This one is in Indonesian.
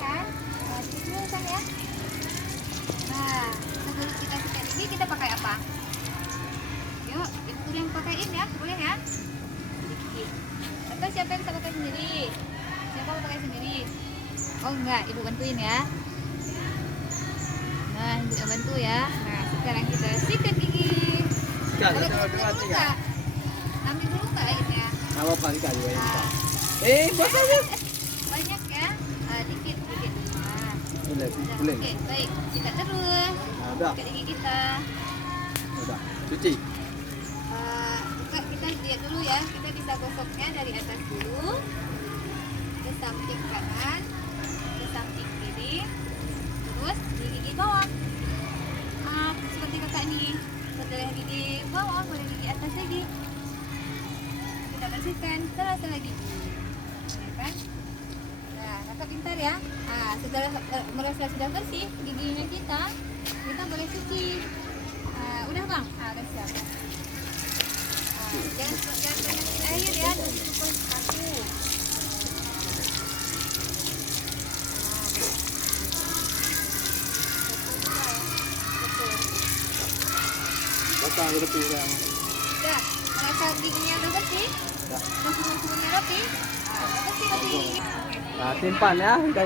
kan? Dulu kan ya. Nah, sebelum kita sikat gigi kita pakai apa? Yuk, ibu yang pakaiin ya, boleh ya? Sedikit. Atau siapa yang bisa pakai sendiri? Siapa mau pakai sendiri? Oh enggak, ibu bantuin ya. Nah, ibu yang bantu ya. Nah, sekarang kita sikat gigi. Kalau ambil dulu enggak? Ambil dulu enggak airnya? Apa pagi kali ya? Nah, Basahnya. banyak ya? Dikit, dikit. Nah, Boleh, udah, boleh. oke, baik. Sikat terus. Nah, udah. Sikat gigi kita. Udah. Cuci. Kita lihat dulu ya, kita bisa gosoknya dari atas dulu ke samping kanan, ke samping kiri, terus di gigi bawah. Seperti kakak nih, setelah gigi bawah, boleh gigi atas lagi. Kita bersihkan sela-sela gigi, ya kan? Nah, kakak pintar ya. Setelah merasa sudah bersih giginya kita boleh cuci. Udah bang, udah siap. Jangan banyakin air ya, nanti lupa sepatu. Basah betul yang. Udah, merasa giginya udah bersih, Udah. semua-semuanya rapi. Udah bersih. Nah, simpan ya.